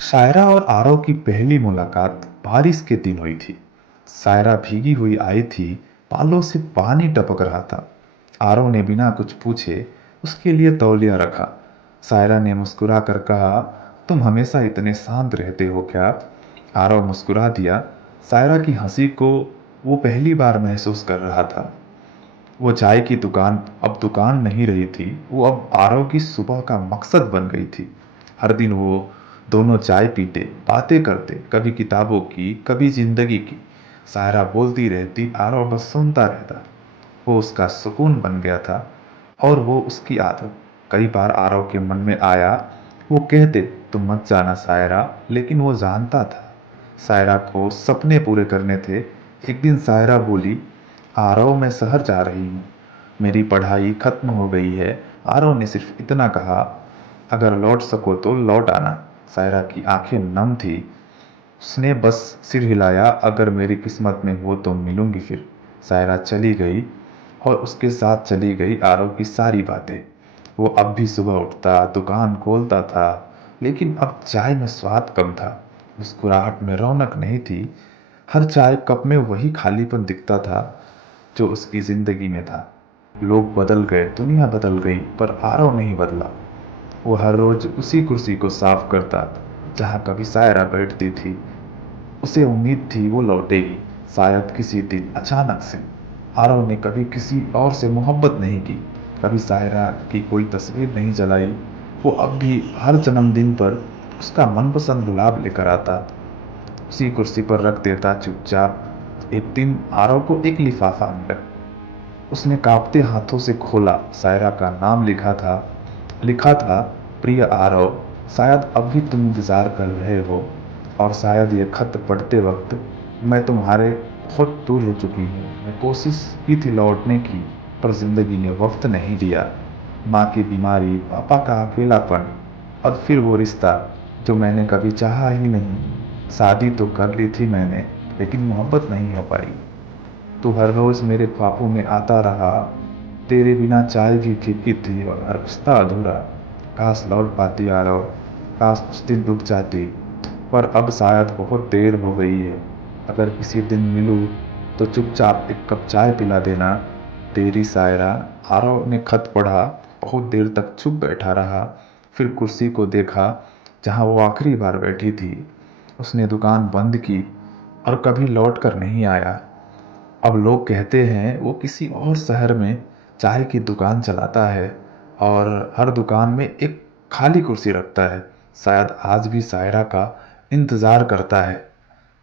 शायरा और आरव की पहली मुलाकात बारिश के दिन हुई थी। शायरा भीगी हुई आई थी, बालों से पानी टपक रहा था। आरव ने बिना कुछ पूछे उसके लिए तौलिया रखा। शायरा ने मुस्कुरा कर कहा, तुम हमेशा इतने शांत रहते हो क्या? आरव मुस्कुरा दिया। शायरा की हंसी को वो पहली बार महसूस कर रहा था। वो चाय की दुकान अब दुकान नहीं रही थी, वो अब आरव की सुबह का मकसद बन गई थी। हर दिन वो दोनों चाय पीते, बातें करते, कभी किताबों की, कभी जिंदगी की। सायरा बोलती रहती, आरव बस सुनता रहता। वो उसका सुकून बन गया था और वो उसकी आदत। कई बार आरव के मन में आया, वो कहते, तुम मत जाना सायरा, लेकिन वो जानता था सायरा को सपने पूरे करने थे। एक दिन सायरा बोली, आरव मैं शहर जा रही हूँ, मेरी पढ़ाई खत्म हो गई है। आरव ने सिर्फ इतना कहा, अगर लौट सको तो लौट आना। सायरा की आंखें नम थी, उसने बस सिर हिलाया, अगर मेरी किस्मत में हो तो मिलूंगी फिर। सायरा चली गई और उसके साथ चली गई आरव की सारी बातें। वो अब भी सुबह उठता, दुकान खोलता था, लेकिन अब चाय में स्वाद कम था, मुस्कुराहट में रौनक नहीं थी। हर चाय कप में वही खालीपन दिखता था जो उसकी जिंदगी में था। लोग बदल गए, दुनिया बदल गई, पर आरव नहीं बदला। वो हर रोज उसी कुर्सी को साफ करता जहाँ कभी सायरा बैठती थी। उसे उम्मीद थी वो लौटेगी, शायद किसी दिन अचानक से। आरव ने कभी किसी और से मोहब्बत नहीं की, कभी सायरा की कोई तस्वीर नहीं जलाई। वो अब भी हर जन्मदिन पर उसका मनपसंद गुलाब लेकर आता, उसी कुर्सी पर रख देता चुपचाप। एक दिन आरव को एक लिफाफा मिला। उसने कांपते हाथों से खोला, सायरा का नाम लिखा था, प्रिय आरव, शायद अब भी तुम इंतजार कर रहे हो, और शायद ये खत पढ़ते वक्त मैं तुम्हारे बहुत दूर हो चुकी हूँ। मैं कोशिश की थी लौटने की, पर जिंदगी ने वक्त नहीं दिया। माँ की बीमारी, पापा का अकेलापन, और फिर वो रिश्ता जो मैंने कभी चाहा ही नहीं। शादी तो कर ली थी मैंने, लेकिन मोहब्बत नहीं हो पाई। तू हर रोज मेरे ख्वाबों में आता रहा, तेरे बिना चाय भी फीकी थी और हर रिश्ता अधूरा। काश लौट पाती आरव, काश उस दिन रुक जाती, पर अब शायद बहुत देर हो गई है। अगर किसी दिन मिलूं तो चुपचाप एक कप चाय पिला देना, तेरी सायरा। आरव ने खत पढ़ा, बहुत देर तक चुप बैठा रहा, फिर कुर्सी को देखा जहां वो आखिरी बार बैठी थी। उसने दुकान बंद की और कभी लौट कर नहीं आया। अब लोग कहते हैं वो किसी और शहर में चाय की दुकान चलाता है और हर दुकान में एक खाली कुर्सी रखता है। शायद आज भी सायरा का इंतजार करता है।